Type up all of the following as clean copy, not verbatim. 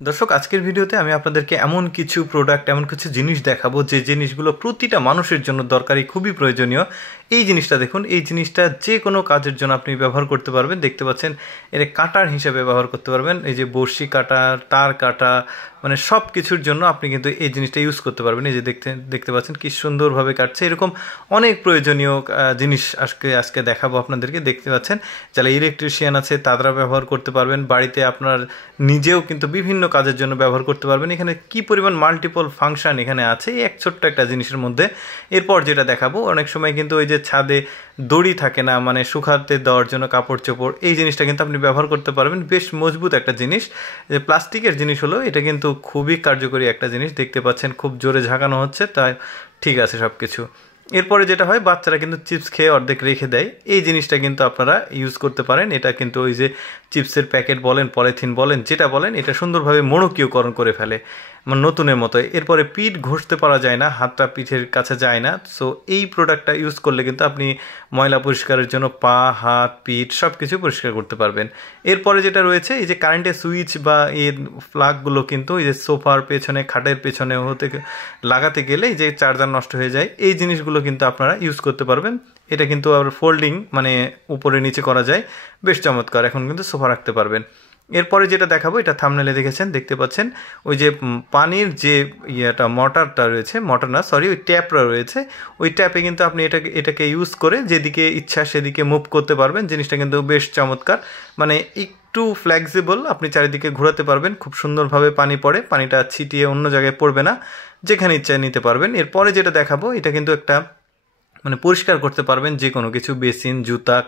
দর্শক আজকের ভিডিওতে আমি আপনাদেরকে এমন কিছু প্রোডাক্ট এমন কিছু জিনিস দেখাবো যে জিনিসগুলো প্রতিটা মানুষের জন্য দরকারি খুবই প্রয়োজনীয়। এই জিনিসটা দেখুন, এই জিনিসটা যে কোনো কাজের জন্য আপনি ব্যবহার করতে পারবেন। দেখতে পাচ্ছেন এর কাটার হিসেবে ব্যবহার করতে পারবেন। এই যে বড়শি কাটা, তার কাটা, মানে সব কিছুর জন্য আপনি কিন্তু এই জিনিসটা ইউজ করতে পারবেন। এই যে দেখতে পাচ্ছেন কি সুন্দরভাবে কাটছে। এরকম অনেক প্রয়োজনীয় জিনিস আজকে দেখাবো আপনাদেরকে। দেখতে পাচ্ছেন যারা ইলেকট্রিশিয়ান আছে তারা ব্যবহার করতে পারবেন। বাড়িতে আপনার নিজেও কিন্তু বিভিন্ন কাজের জন্য ব্যবহার করতে পারবেন। এখানে কি পরিমাণ মাল্টিপল ফাংশন এখানে আছে এক ছোট্ট একটা জিনিসের মধ্যে। এরপর যেটা দেখাবো, অনেক সময় কিন্তু ওই যে ছাদে দড়ি থাকে না, মানে শুকাতে দেওয়ার জন্য কাপড় চোপড়, এই জিনিসটা কিন্তু আপনি ব্যবহার করতে পারবেন। বেশ মজবুত একটা জিনিস, যে প্লাস্টিকের জিনিস হলো এটা কিন্তু খুবই কার্যকরী একটা জিনিস। দেখতে পাচ্ছেন খুব জোরে ঝাঁকানো হচ্ছে, তাই ঠিক আছে সব কিছু। এরপরে যেটা হয়, বাচ্চারা কিন্তু চিপস খেয়ে অর্ধেক রেখে দেয়। এই জিনিসটা কিন্তু আপনারা ইউজ করতে পারেন। এটা কিন্তু ওই যে চিপসের প্যাকেট বলেন, পলিথিন বলেন, যেটা বলেন, এটা সুন্দরভাবে মণকীয়করণ করে ফেলে, মানে নতুনের মতো। এরপরে পিঠ ঘষতে পারা যায় না, হাতটা পিঠের কাছে যায় না। সো এই প্রোডাক্টটা ইউজ করলে কিন্তু আপনি ময়লা পরিষ্কারের জন্য পা, হাত, পিঠ সব কিছু পরিষ্কার করতে পারবেন। এরপরে যেটা রয়েছে, এই যে কারেন্টের সুইচ বা এর প্লাগগুলো কিন্তু এই যে সোফার পেছনে, খাটের পেছনে লাগাতে গেলে এই যে চার্জার নষ্ট হয়ে যায়, এই জিনিসগুলো কিন্তু আপনারা ইউজ করতে পারবেন। এটা কিন্তু আবার ফোল্ডিং, মানে উপরে নিচে করা যায়, বেশ চমৎকার। এখন কিন্তু সোফা রাখতে পারবেন। এরপরে যেটা দেখাবো, এটা থাম্বনেলে দেখতে পাচ্ছেন ওই যে পানির যে মোটরটা রয়েছে, মোটর না সরি, ওই ট্যাপটা রয়েছে। ওই ট্যাপে কিন্তু আপনি এটাকে ইউজ করে যেদিকে ইচ্ছা সেদিকে মুভ করতে পারবেন। জিনিসটা কিন্তু বেশ চমৎকার, মানে একটু ফ্লেক্সিবল, আপনি চারিদিকে ঘোরাতে পারবেন। খুব সুন্দরভাবে পানি পড়ে, পানিটা ছিটিয়ে অন্য জায়গায় পড়বে না, যেখানে ইচ্ছা নিতে পারবেন। এরপরে যেটা দেখাবো, এটা কিন্তু একটা মানে পরিষ্কার করতে পারবেন যে কোনো কিছু, বেসিন, জুতা,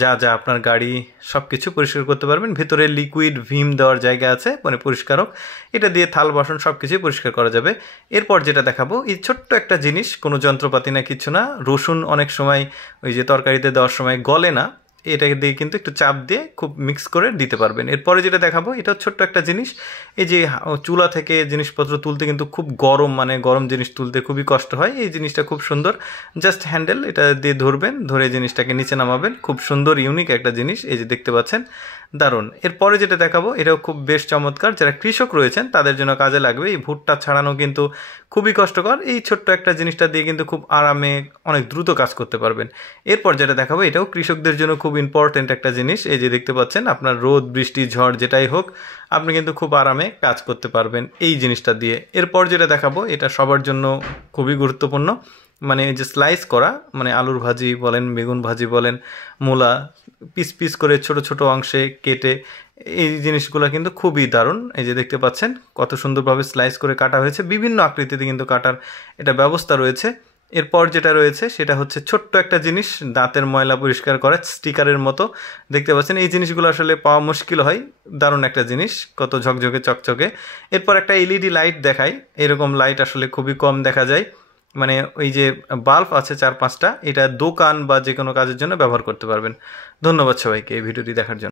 যা যা আপনার গাড়ি, সব কিছু পরিষ্কার করতে পারবেন। ভেতরে লিকুইড ভিম দেওয়ার জায়গা আছে, মানে পরিষ্কারক। এটা দিয়ে থাল বাসন সব কিছুই পরিষ্কার করা যাবে। এরপর যেটা দেখাবো, এই ছোট্ট একটা জিনিস, কোনো যন্ত্রপাতি না, কিছু না। রসুন অনেক সময় ওই যে তরকারিতে দেওয়ার সময় গলে না, এটাকে দিয়ে কিন্তু একটু চাপ দিয়ে খুব মিক্স করে দিতে পারবেন। এরপরে যেটা দেখাবো, এটা ছোট্ট একটা জিনিস। এই যে চুলা থেকে জিনিসপত্র তুলতে কিন্তু খুব গরম, মানে গরম জিনিস তুলতে খুবই কষ্ট হয়। এই জিনিসটা খুব সুন্দর, জাস্ট হ্যান্ডেল, এটা দিয়ে ধরবেন, ধরে জিনিসটাকে নিচে নামাবেন। খুব সুন্দর ইউনিক একটা জিনিস, এই যে দেখতে পাচ্ছেন, দারুণ। এরপরে যেটা দেখাবো, এটাও খুব বেশ চমৎকার। যারা কৃষক রয়েছেন তাদের জন্য কাজে লাগবে। এই ভুট্টা ছাড়ানো কিন্তু খুবই কষ্টকর। এই ছোট্ট একটা জিনিসটা দিয়ে কিন্তু খুব আরামে অনেক দ্রুত কাজ করতে পারবেন। এরপর যেটা দেখাবো, এটাও কৃষকদের জন্য খুব ইম্পর্টেন্ট একটা জিনিস। এই যে দেখতে পাচ্ছেন, আপনার রোদ, বৃষ্টি, ঝড় যেটাই হোক, আপনি কিন্তু খুব আরামে কাজ করতে পারবেন এই জিনিসটা দিয়ে। এরপর যেটা দেখাবো, এটা সবার জন্য খুবই গুরুত্বপূর্ণ, মানে যে স্লাইস করা, মানে আলুর ভাজি বলেন, বেগুন ভাজি বলেন, মূলা পিস পিস করে ছোট ছোট অংশে কেটে, এই জিনিসগুলো কিন্তু খুবই দারুণ। এই যে দেখতে পাচ্ছেন কত সুন্দরভাবে স্লাইস করে কাটা হয়েছে, বিভিন্ন আকৃতিতে কিন্তু কাটার এটা ব্যবস্থা রয়েছে। এরপর যেটা রয়েছে সেটা হচ্ছে ছোট্ট একটা জিনিস, দাঁতের ময়লা পরিষ্কার করা, স্টিকারের মতো। দেখতে পাচ্ছেন এই জিনিসগুলো আসলে পাওয়া মুশকিল হয়, দারুণ একটা জিনিস, কত ঝকঝকে চকচকে। এরপর একটা এলইডি লাইট দেখাই। এরকম লাইট আসলে খুবই কম দেখা যায়, মানে ওই যে বাল্ব আছে 4-5টা, এটা দোকান বা যে কোনো কাজের জন্য ব্যবহার করতে পারবেন। ধন্যবাদ সবাইকে এই ভিডিওটি দেখার জন্য।